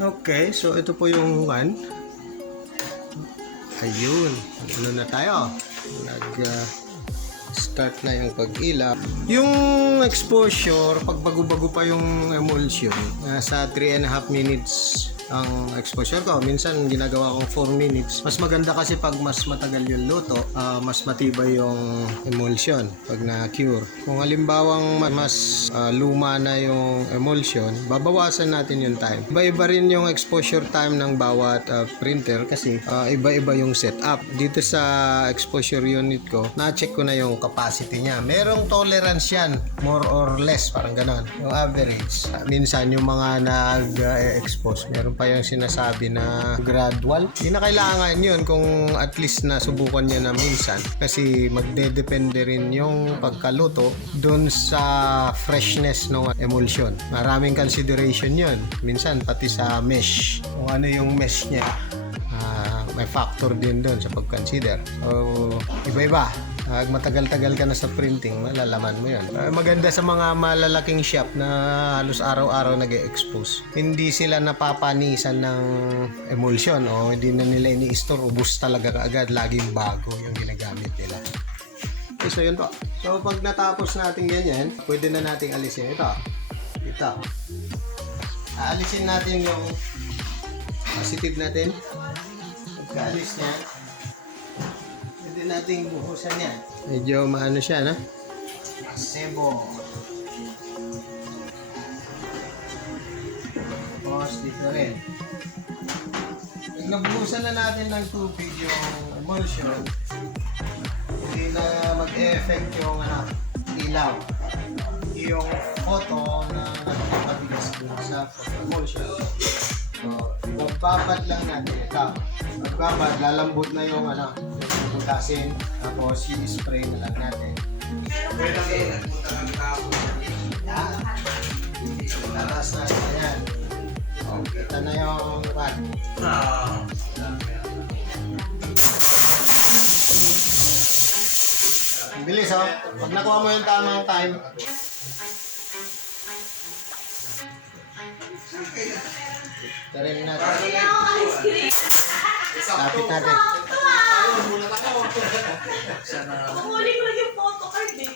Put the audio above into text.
Okay, so ito po yung one. Ayun. Ano na tayo? Start na yung pag-ilap. Yung exposure, pag bago-bago pa yung emulsion, nasa 3.5 minutes ang exposure ko. Minsan ginagawa kong 4 minutes. Mas maganda kasi pag mas matagal yung luto, mas matibay yung emulsion pag na-cure. Kung halimbawang mas luma na yung emulsion, babawasan natin yung time. Iba-iba rin yung exposure time ng bawat printer kasi iba-iba yung setup. Dito sa exposure unit ko, na-check ko na yung capacity niya. Merong tolerance yan, more or less, parang ganon. Yung average. Minsan yung mga nag-expose, meron pa yung sinasabi na gradual. Hindi na kailangan yun kung at least nasubukan niya na minsan kasi magdedepende rin yung pagkaluto dun sa freshness ng emulsion. Maraming consideration yun. Minsan pati sa mesh. Kung ano yung mesh niya, may factor din doon sa pag-consider. So, iba-iba. Pag matagal-tagal ka na sa printing, malalaman mo yun. Maganda sa mga malalaking shop na halos araw-araw nag-expose. Hindi sila napapanisan ng emulsion o hindi na nila ini-store. Ubus talaga kaagad. Laging bago yung ginagamit nila. Okay, so yun po. So pag natapos natin ganyan, pwede na nating alisin ito. Ito. Aalisin natin yung positive natin. Pagkaalis niya, pwede nating buhusan yan. Medyo maano siya, no? Sebo. Tapos dito rin. Pag nabuhusan na natin ng tubig yung emulsion, hindi na mag-e-effect yung ilaw. Yung photo na nagpapabigas dun sa emulsion. So, magbabad lang natin ito. Magbabad, lalambot na yung butasin. Tapos, i-spray na lang natin. Taras na yan. Kita na yung pad. Ang bilis, oh. Pag nakuha mo yung tamang time, tarin natin. Lapit natin. Kukunin ko yung photocard eh.